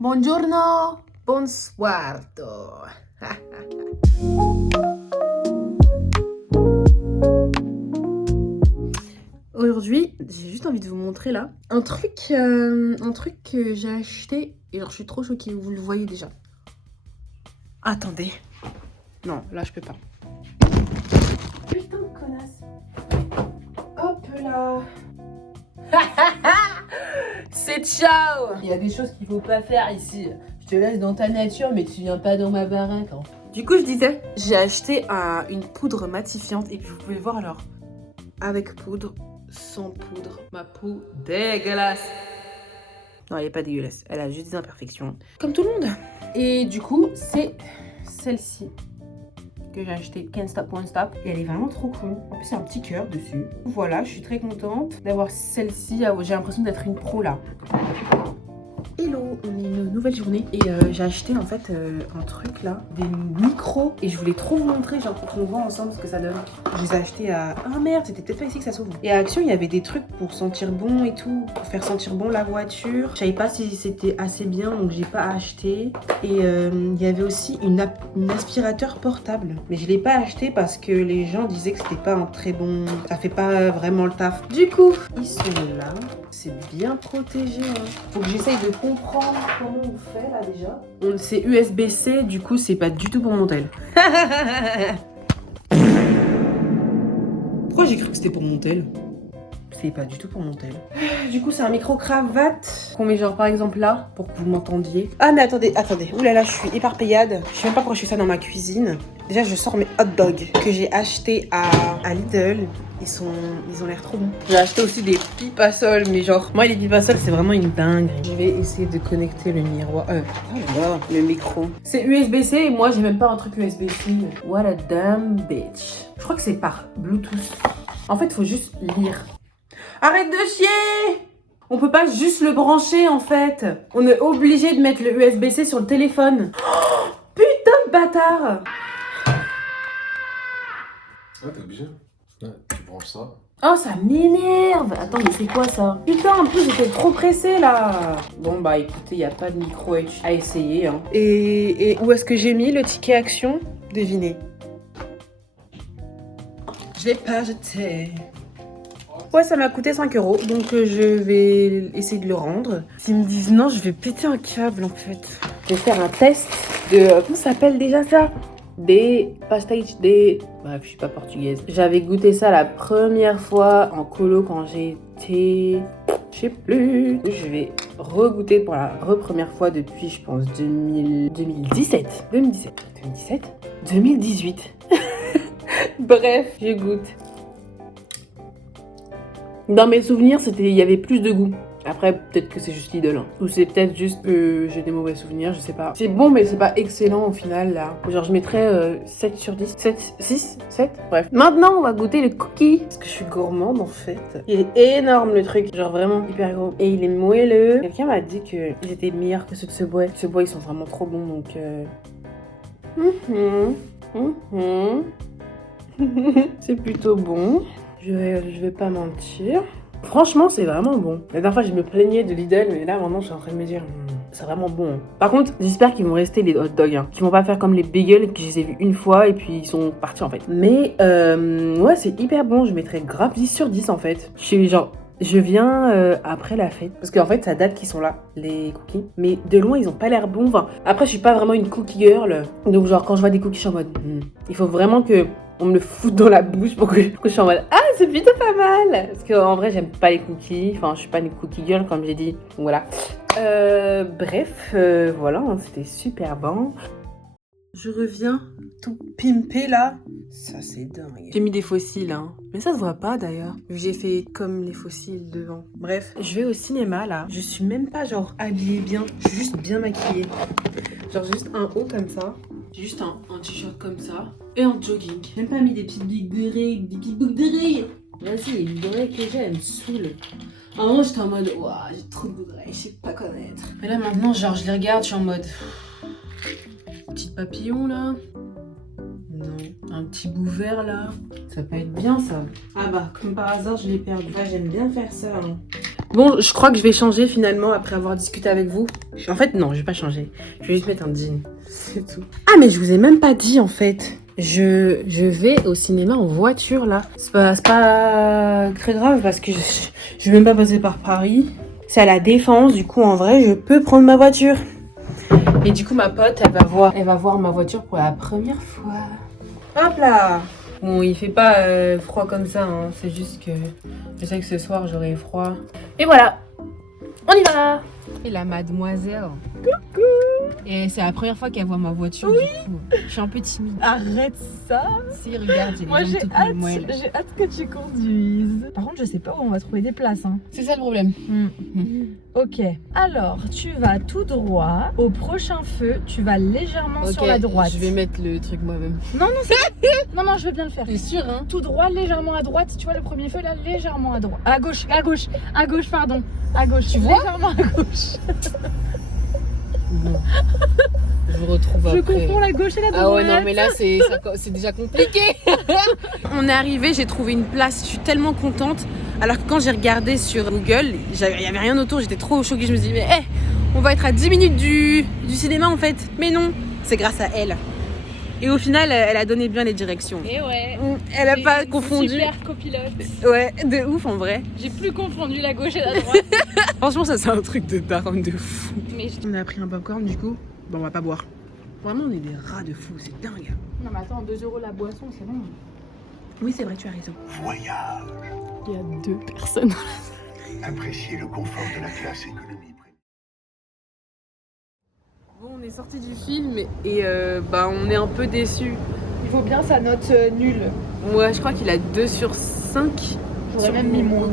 Buongiorno, bonsoir. Aujourd'hui, j'ai juste envie de vous montrer là un truc que j'ai acheté et alors je suis trop choquée, vous le voyez déjà. Attendez. Non, là je peux pas. Putain de connasse. Hop là. C'est ciao. Il y a des choses qu'il faut pas faire ici. Je te laisse dans ta nature, mais tu viens pas dans ma baraque. Hein. Du coup, je disais, j'ai acheté une poudre matifiante et puis vous pouvez voir alors, avec poudre, sans poudre, ma peau dégueulasse. Non, elle est pas dégueulasse, elle a juste des imperfections, comme tout le monde. Et du coup, c'est celle-ci que j'ai acheté, Can't Stop Won't Stop. Et elle est vraiment trop cool. En plus, c'est un petit cœur dessus. Voilà, je suis très contente d'avoir celle-ci. J'ai l'impression d'être une pro là. Hello, on est une nouvelle journée et j'ai acheté en fait un truc là, des micros et je voulais trop vous montrer genre pour qu'on voit ensemble ce que ça donne. Je les ai achetés à... Ah merde, c'était peut-être pas ici que ça s'ouvre. Et à Action, il y avait des trucs pour sentir bon et tout, pour faire sentir bon la voiture. Je savais pas si c'était assez bien donc j'ai pas acheté. Et il y avait aussi une aspirateur portable. Mais je l'ai pas acheté parce que les gens disaient que c'était pas un très bon... Ça fait pas vraiment le taf. Du coup, ils sont là. C'est bien protégé. Hein. Faut que j'essaye de comprendre comment on fait là déjà. C'est USB-C, du coup c'est pas du tout pour mon tel. Pourquoi j'ai cru que c'était pour mon tel? C'est pas du tout pour mon tel. Du coup c'est un micro cravate qu'on met genre par exemple là pour que vous m'entendiez. Ah mais attendez. Oulala, je suis éparpillade. Je sais même pas pourquoi je fais ça dans ma cuisine. Déjà je sors mes hot dogs que j'ai achetés à Lidl. Ils ont l'air trop bons. J'ai acheté aussi des pipes à sol, mais genre, moi les pipes à sol c'est vraiment une dingue. Je vais essayer de connecter le miroir. Le micro. C'est USB-C et moi j'ai même pas un truc USB-C. What a damn bitch. Je crois que c'est par Bluetooth. En fait, faut juste lire. Arrête de chier! On peut pas juste le brancher en fait. On est obligé de mettre le USB-C sur le téléphone. Oh, putain de bâtard! Ah, t'es obligé. Ouais, tu branches ça. Oh, ça m'énerve! Attends, mais c'est quoi ça? Putain, en plus, j'étais trop pressée là! Bon, bah écoutez, y a pas de micro à essayer. Hein. Et où est-ce que j'ai mis le ticket action? Devinez. Je l'ai pas jeté. Ouais, ça m'a coûté 5 €, donc je vais essayer de le rendre. S'ils me disent non, je vais péter un câble en fait. Je vais faire un test de... comment ça s'appelle déjà ça? Des pastéis des... Bref, je suis pas portugaise. J'avais goûté ça la première fois en colo quand j'étais... Je sais plus. Je vais regoûter pour la première fois depuis, je pense, 2017. 2018. Bref, je goûte. Dans mes souvenirs, il y avait plus de goût. Après, peut-être que c'est juste Lidl. Hein. Ou c'est peut-être juste que j'ai des mauvais souvenirs, je sais pas. C'est bon, mais c'est pas excellent au final, là. Genre, je mettrais 7 sur 10. 7, 6, 7, bref. Maintenant, on va goûter le cookie. Parce que je suis gourmande, en fait. Il est énorme, le truc. Genre, vraiment hyper gros. Et il est moelleux. Quelqu'un m'a dit qu'ils étaient meilleurs que ceux de ce bois. Ce bois, ils sont vraiment trop bons, donc... C'est plutôt bon. Je vais pas mentir. Franchement, c'est vraiment bon. La dernière fois, je me plaignais de Lidl, mais là, maintenant, je suis en train de me dire, c'est vraiment bon. Par contre, j'espère qu'ils vont rester les hot dogs. Hein. Qu'ils vont pas faire comme les bagels, que je les ai vus une fois et puis ils sont partis en fait. Mais, ouais, c'est hyper bon. Je mettrais grave 10 sur 10 en fait. Je suis genre... Je viens après la fête. Parce qu'en fait, ça date qu'ils sont là, les cookies. Mais de loin, ils ont pas l'air bons. Enfin, après, je suis pas vraiment une cookie girl. Donc, genre, quand je vois des cookies, je suis en mode... Il faut vraiment que on me le foute dans la bouche pour que je sois en mode... Ah, c'est plutôt pas mal. Parce qu'en vrai, j'aime pas les cookies. Enfin, je suis pas une cookie girl, comme j'ai dit. Donc, voilà. Bref, voilà, hein, c'était super bon. Je reviens tout pimpé là. Ça c'est dingue. J'ai mis des fossiles hein. Mais ça se voit pas d'ailleurs. J'ai fait comme les fossiles devant. Bref, je vais au cinéma là. Je suis même pas genre habillée bien. Je suis juste bien maquillée. Genre juste un haut comme ça. J'ai juste un t-shirt comme ça. Et un jogging. J'ai même pas mis des petites boucles d'oreilles. Vas-y, les boucles d'oreilles que j'ai, elles me saoulent. À un moment j'étais en mode, ouah, j'ai trop de boucles d'oreilles, je sais pas connaître. Mais là maintenant, genre je les regarde, je suis en mode... Petit papillon là. Non. Un petit bout vert là. Ça peut être bien ça. Ah bah comme par hasard je l'ai perdu. Ah, j'aime bien faire ça. Hein. Bon, je crois que je vais changer finalement après avoir discuté avec vous. En fait, non, je vais pas changer. Je vais juste mettre un jean. C'est tout. Ah, mais je vous ai même pas dit en fait. Je vais au cinéma en voiture là. C'est pas très grave parce que je vais même pas passer par Paris. C'est à la Défense, du coup en vrai je peux prendre ma voiture. Et du coup ma pote elle va voir ma voiture pour la première fois. Hop là. Bon, il fait pas froid comme ça, hein. C'est juste que je sais que ce soir j'aurai froid. Et voilà, on y va. Et la mademoiselle. Coucou. Et c'est la première fois qu'elle voit ma voiture, du coup. Je suis un peu timide. Arrête ça. Si, regarde, j'ai Moi les jambes toutes molles. j'ai hâte que tu conduises. Par contre, je sais pas où on va trouver des places. Hein. C'est ça le problème. Ok. Alors, tu vas tout droit. Au prochain feu, tu vas légèrement sur la droite. Je vais mettre le truc moi-même. Non, non, je veux bien le faire. T'es sûr, hein? Tout droit, légèrement à droite. Tu vois le premier feu là, légèrement à droite. À gauche, pardon. À gauche. Tu vois? Légèrement à gauche. Bon. Je vous retrouve après. Je confonds la gauche et la droite. Ah ouais, non, mais là, c'est déjà compliqué. On est arrivé, j'ai trouvé une place, je suis tellement contente. Alors que quand j'ai regardé sur Google, il n'y avait rien autour, j'étais trop choquée. Je me suis dit, mais on va être à 10 minutes du cinéma en fait. Mais non, c'est grâce à elle. Et au final, elle a donné bien les directions. Et ouais. Elle a pas confondu. Super copilote. Ouais, de ouf en vrai. J'ai plus confondu la gauche et la droite. Franchement, ça c'est un truc de daronne de fou. Mais On a pris un popcorn du coup. Bon, on va pas boire. Vraiment, on est des rats de fou, c'est dingue. non, mais attends, 2 € la boisson, c'est bon. Oui, c'est vrai, tu as raison. Voyage. Il y a 2 personnes. Appréciez le confort de la classe économie. Bon, on est sorti du film et on est un peu déçus. Il vaut bien sa note nulle. Ouais, je crois qu'il a 2 sur 5. J'aurais même mis moins.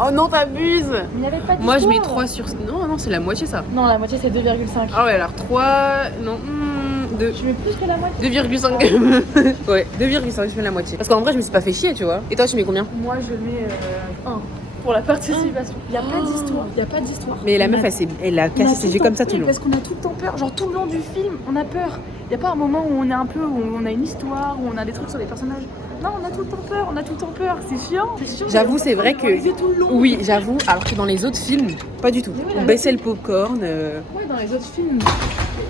Oh non, t'abuses. Mais il n'y avait pas d'histoire. Moi, je mets 3 sur... Non, c'est la moitié ça. Non, la moitié c'est 2,5. Ah ouais, alors 3... Non, 2. Tu mets plus que la moitié. 2,5. Ouais, 2,5, je mets la moitié. Parce qu'en vrai, je me suis pas fait chier, tu vois. Et toi, tu mets combien? Moi je mets 1. Pour la participation. Il n'y a pas d'histoire. Il n'y a pas d'histoire. Mais la meuf, elle a cassé ses yeux comme ça tout le long. Parce qu'on a tout le temps peur. Genre tout le long du film, on a peur. Il n'y a pas un moment où on est un peu, où on a une histoire, où on a des trucs sur les personnages. Non, on a tout le temps peur. On a tout le temps peur. C'est chiant. J'avoue, c'est vrai que... Tout le long. Oui, j'avoue. Alors que dans les autres films, pas du tout. Mais oui, On baissait le popcorn. Ouais, dans les autres films,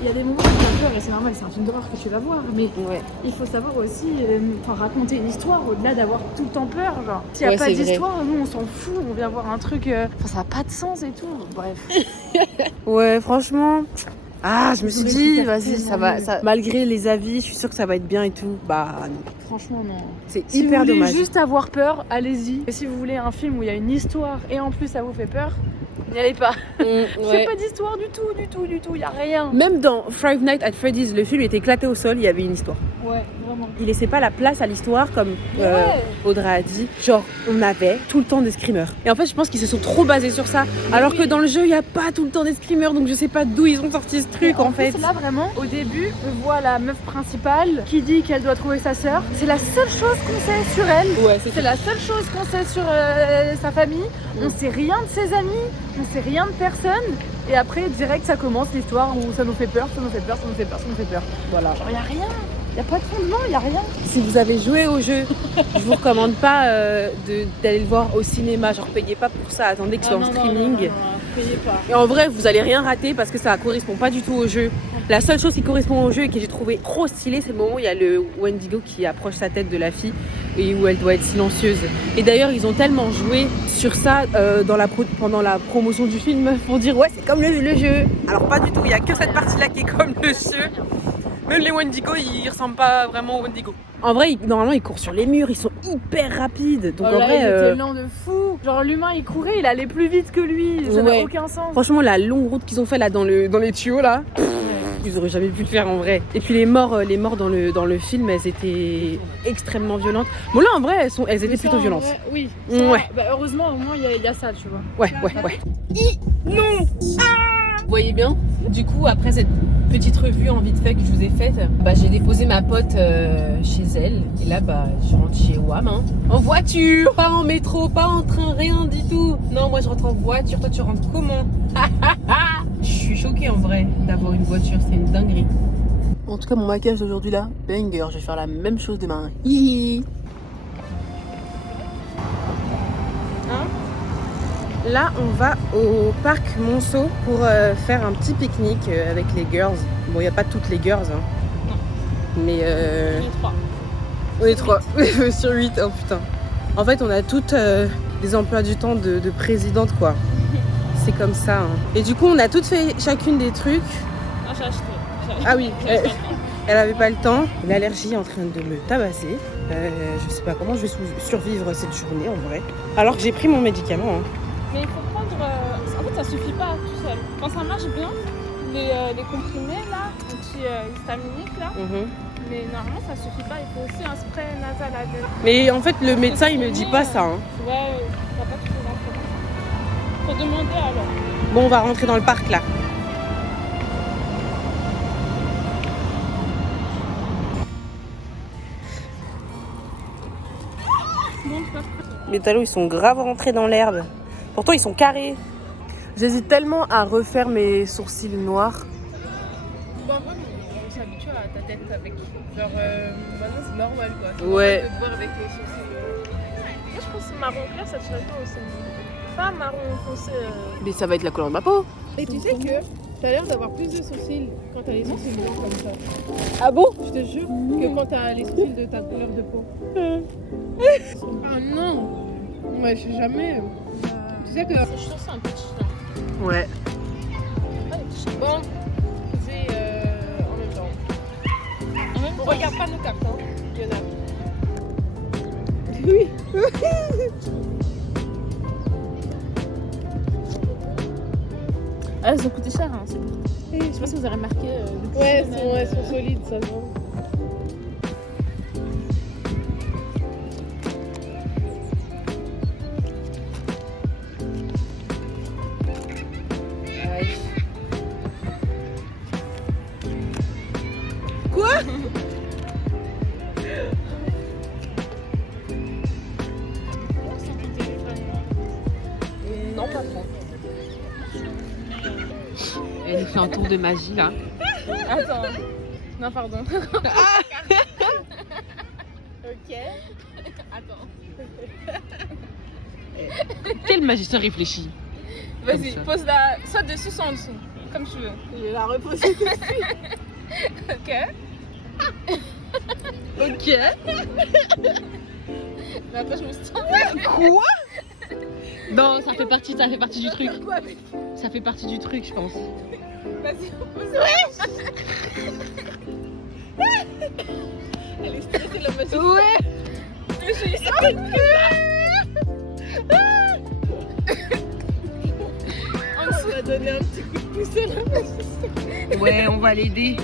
il y a des moments où tu as peur et c'est normal, c'est un film d'horreur que tu vas voir. Mais Ouais. il faut savoir aussi raconter une histoire au-delà d'avoir tout le temps peur. Genre, s'il n'y a Ouais, pas c'est d'histoire, nous on s'en fout, on vient voir un truc. Enfin, ça n'a pas de sens et tout. Bref. Ouais, franchement... Ah, je me suis Ils dit, auraient pu vas-y, faire ça tellement va, mieux. malgré les avis, je suis sûre que ça va être bien et tout. Bah, non. Franchement, non. C'est Si hyper vous voulez dommage. juste avoir peur, allez-y. Et si vous voulez un film où il y a une histoire et en plus ça vous fait peur, n'y allez pas. Il n'y a pas d'histoire du tout, il n'y a rien. Même dans Five Nights at Freddy's, le film était éclaté au sol, il y avait une histoire. Ouais, vraiment. Il laissait pas la place à l'histoire comme Ouais. Audrey a dit. Genre, on avait tout le temps des screamers. Et en fait, je pense qu'ils se sont trop basés sur ça. Alors que dans le jeu, il n'y a pas tout le temps des screamers. Donc je sais pas d'où ils ont sorti ce truc en fait. Plus, là, vraiment, au début, on voit la meuf principale qui dit qu'elle doit trouver sa sœur. C'est la seule chose qu'on sait sur elle. Ouais, C'est la seule chose qu'on sait sur sa famille. On sait rien de ses amis, on sait rien de personne. Et après, direct, ça commence l'histoire où ça nous fait peur, ça nous fait peur, ça nous fait peur, ça nous fait peur. Voilà. Genre, y a rien. Y a pas de fondement, y a rien. Si vous avez joué au jeu, je vous recommande pas d'aller le voir au cinéma. Genre, payez pas pour ça. Attendez que ce soit en streaming. Payez pas. Et en vrai, vous allez rien rater parce que ça correspond pas du tout au jeu. La seule chose qui correspond au jeu et que j'ai trouvé trop stylé, c'est le moment où il y a le Wendigo qui approche sa tête de la fille et où elle doit être silencieuse. Et d'ailleurs, ils ont tellement joué sur ça pendant la promotion du film pour dire ouais, c'est comme le jeu. Alors pas du tout, il y a que cette partie-là qui est comme le jeu. Même les Wendigo, ils ressemblent pas vraiment aux Wendigo. En vrai, normalement, ils courent sur les murs, ils sont hyper rapides. Donc en là, vrai, il était lent de fou. Genre l'humain il courait, il allait plus vite que lui. Ça n'a Ouais. aucun sens. franchement, la longue route qu'ils ont fait là dans les tuyaux là, ils auraient jamais pu le faire en vrai. Et puis les morts dans le film, elles étaient extrêmement violentes. Bon là, en vrai, elles étaient plutôt violentes. Oui. Ouais. Bah, heureusement, au moins il y a ça, tu vois. Ouais. Non. Vous voyez bien. Du coup, après cette petite revue en vite fait que je vous ai faite, j'ai déposé ma pote chez elle. Et là, je rentre chez WAM. Hein. En voiture, pas en métro, pas en train, rien du tout. Non, moi je rentre en voiture. Toi, tu rentres comment? Je suis choquée en vrai d'avoir une voiture, c'est une dinguerie. En tout cas, mon maquillage d'aujourd'hui là, banger. Je vais faire la même chose demain. Hihi. Là, on va au parc Monceau pour faire un petit pique-nique avec les girls. Bon, il n'y a pas toutes les girls, hein. Non. Mais On est 3. on est 3 sur 8, oh putain. En fait, on a toutes des emplois du temps de présidente, quoi. C'est comme ça. Hein. Et du coup, on a toutes fait chacune des trucs. Non, j'ai acheté. Ah oui, elle avait pas le temps. L'allergie est en train de me tabasser. Je sais pas comment je vais survivre cette journée en vrai. Alors que j'ai pris mon médicament. Hein. Mais il faut prendre. En fait, ça suffit pas tout seul. Quand ça marche bien, les comprimés là, anti-histaminiques là, mais normalement ça suffit pas. Il faut aussi un spray nasal à l'aide. Mais en fait, le médecin il me dit pas ça. Hein. Ouais, t'as pas toutes les informations. Faut demander alors. Bon, on va rentrer dans le parc là. Les talons ils sont grave rentrés dans l'herbe. Pourtant ils sont carrés. J'hésite tellement à refaire mes sourcils noirs. Bah ouais, on s'habitue à ta tête avec. Genre maintenant c'est normal quoi. Ouais. De voir avec les sourcils. Moi je pense que marron clair ça tirait pas aussi. Pas marron foncé. Mais ça va être la couleur de ma peau. Et tu sais que t'as l'air d'avoir plus de sourcils quand t'as les sourcils blancs comme ça. Ah bon? Je te jure que quand t'as les sourcils de ta couleur de peau. Ah non! Ouais, je sais jamais. Tu sais que. Je trouve ça un peu chiant. Ouais. Bon, c'est en même temps. En même On temps, regarde pas nos cartes, hein, Fiona. Ah, elles ont coûté cher, hein. Je sais pas si vous avez remarqué. Ouais, elles sont solides, ça se voit. Non, pas trop. Elle nous fait un tour de magie là. Attends. Non, pardon. Ok. Attends. Quel magicien réfléchit? Vas-y, Comme ça. pose-la soit dessus, soit en dessous. Comme tu veux. Je vais la reposer. Ok. Ok. Mais après, je me sens. Quoi? Non, ça fait partie du truc. Ça fait partie du truc, je pense. Vas-y, pose-la. Elle est stressée, la machine. Ouais. Mais je suis On va donner un petit coup de pouce à la machine. Ouais, on va l'aider.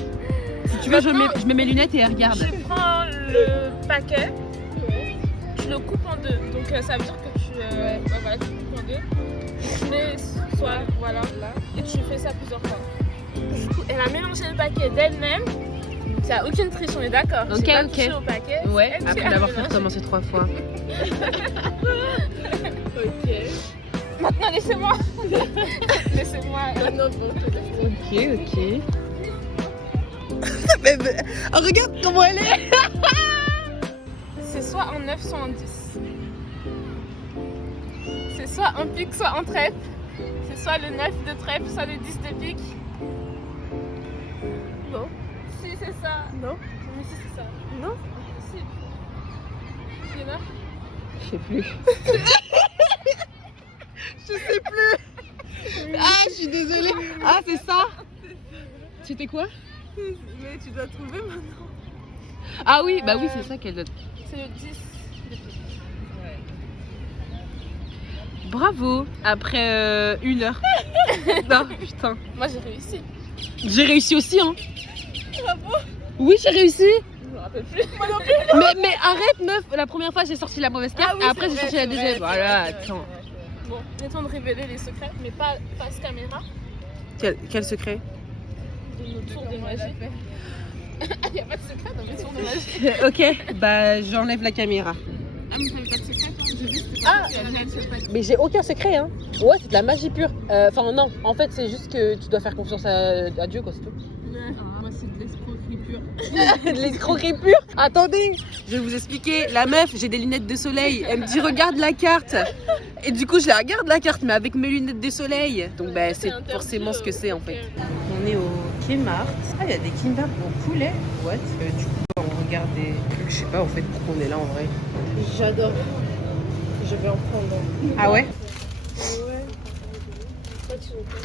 Si tu veux, je mets mes lunettes et elle regarde. Je prends le paquet, je le coupe en deux. Donc ça veut dire que tu, voilà, tu coupes en deux. Tu mets soit voilà là et tu fais ça plusieurs fois. Du coup, elle a mélangé le paquet d'elle-même. Il n'y a aucune triche, on est d'accord. Ok, J'ai pas ok. touché au paquet. Ouais, Elle qui après a l'avoir fait mélangé. recommencer 3 fois. Ok. Maintenant, laissez-moi. Laissez-moi. Ah non, bon, je te laisse. Ok. Oh, regarde comment elle est. C'est soit en 9, soit en 10. C'est soit en pique, soit en trèfle. C'est soit le 9 de trèfle, soit le 10 de pique. Non. Si, c'est ça. Non. Mais si, c'est ça. Non. Si. Il y en a. Je sais plus. Je sais plus. Ah, je suis désolée. Ah, c'est ça. C'était quoi? Mais tu dois trouver maintenant. Ah oui, bah oui, c'est ça qu'elle doit. C'est le 10 de pique. Bravo. Après 1 heure. Non, putain. Moi, j'ai réussi. J'ai réussi aussi, hein. Oui, j'ai réussi. Je me rappelle plus. Moi non Mais arrête, meuf. La première fois, j'ai sorti la mauvaise carte. Ah oui, et après, c'est j'ai vrai, sorti la c'est deuxième. vrai, Voilà, c'est vrai, attends. Bon, il est temps de révéler les secrets, mais pas face caméra. Quel secret? De nos tours de magie. Il n'y a pas de secret dans mes tours de magie. Ok, bah j'enlève la caméra. Ah, mais t'avais pas de secret, toi? Mais j'ai aucun secret, hein. Ouais, c'est de la magie pure. Enfin, non, en fait, c'est juste que tu dois faire confiance à Dieu, quoi, c'est tout. Moi, c'est de l'escroquerie pure. De l'escroquerie pure. Attendez, je vais vous expliquer. La meuf, j'ai des lunettes de soleil. Elle me dit regarde la carte. Et du coup, je la regarde la carte, mais avec mes lunettes de soleil. Donc, bah, c'est forcément ce que c'est en fait. On est au Kmart. Ah, il y a des kimbap au poulet. What? Du coup, on regarde des trucs. Je sais pas en fait pourquoi on est là en vrai. J'adore. Je vais en prendre. Ah ouais? Ouais. Toi, tu veux quoi,